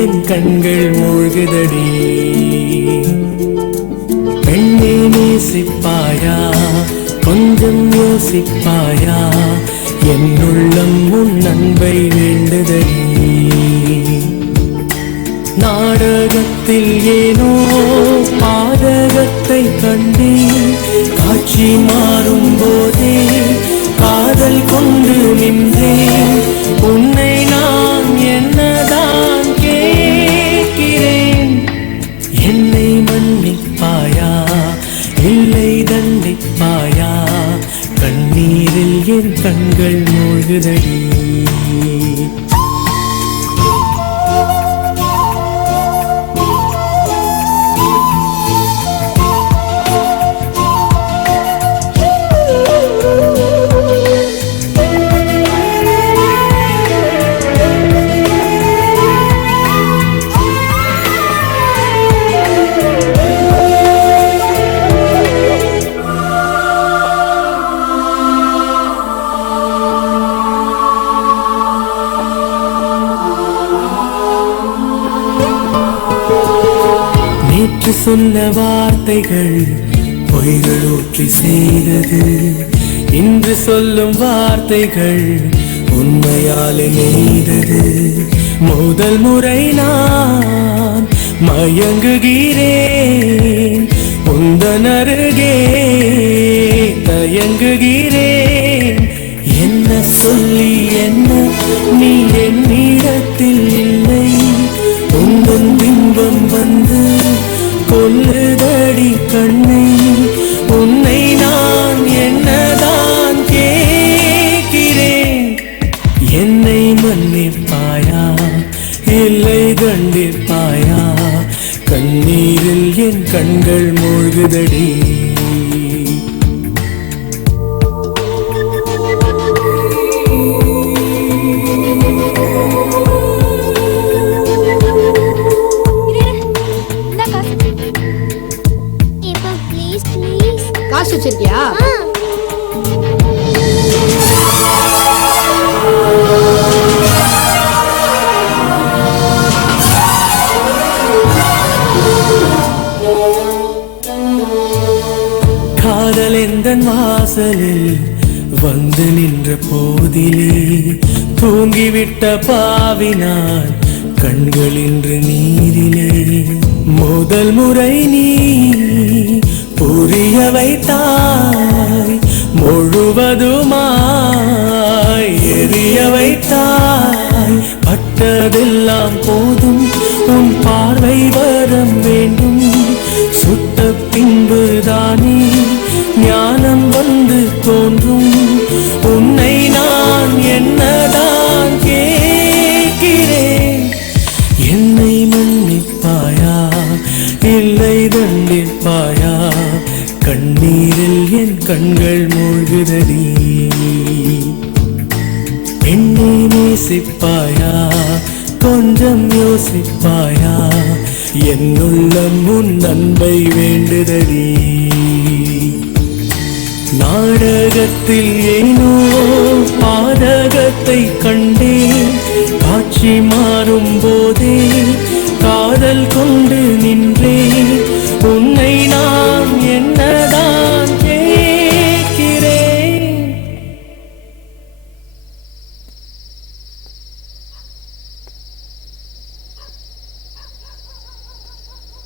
என் கண்கள் மூழ்குதடி. பெண்ணே நேசிப்பாயா, கொஞ்சம் யோசிப்பாயா, என் உள்ளம் உன் அன்பை வேண்டுதடி. நாடகத்தில் ஏனோ பாதகத்தை கண்டேன், காட்சி மாறும் போதே காதல் கொண்டு நின்றேன். உன்னை நான் என்னதான் கேட்கிறேன், என்னை மன்னிப்பாயா இல்லை தண்டிப்பாயா, கண்ணீரில் என் கண்கள் மூழ்குதடி. நேற்று சொன்ன வார்த்தைகள் பொய்கள் ஊற்றி செய்தது, இன்று சொல்லும் வார்த்தைகள் உண்மையாலே நெய்தது. முதல் முறை நான் மயங்குகிறேன், உந்தன் அருகே தயங்குகிறேன். என்ன சொல்லி என்ன நீ என்னிடத்தில் இல்லை, உந்தன் பிம்பம் வந்து கொல்லுதடி கண்ணை. உன்னை நான் என்னதான் கேட்கிறேன், என்னை மன்னிப்பாயா இல்லை தண்டிப்பாயா, கண்ணீரில் என் கண்கள் மூழ்குதடி. காசு வச்சிருக்கியா? காதல் எந்தன் வாசலில் வந்து நின்ற போதிலே, தூங்கிவிட்ட பாவினான் கண்கள் இன்று நீரிலே. முதல் முறை நீ புரிய வைத்தாய், முழுவதுமாய் எரிய வைத்தாய். பட்டதெல்லாம் போதும், உன் பார்வை வரம் வேண்டும். சுட்ட பின்புதானே ஞானம் வந்து தோன்றும். உன்னை நான் என்னதான் கேட்கிறேன், என்னை மன்னிப்பாயா இல்லை தண்டிப்பாயா, கண்ணீரில் என் கண்கள் மூழ்குதடி. பெண்ணை நேசிப்பாயா, கொஞ்சம் யோசிப்பாயா, என் உள்ளம் உன் அன்பை வேண்டுதடி. நாடகத்தில் ஏனோ பாதகத்தை கண்டேன், காட்சி மாறும் போதே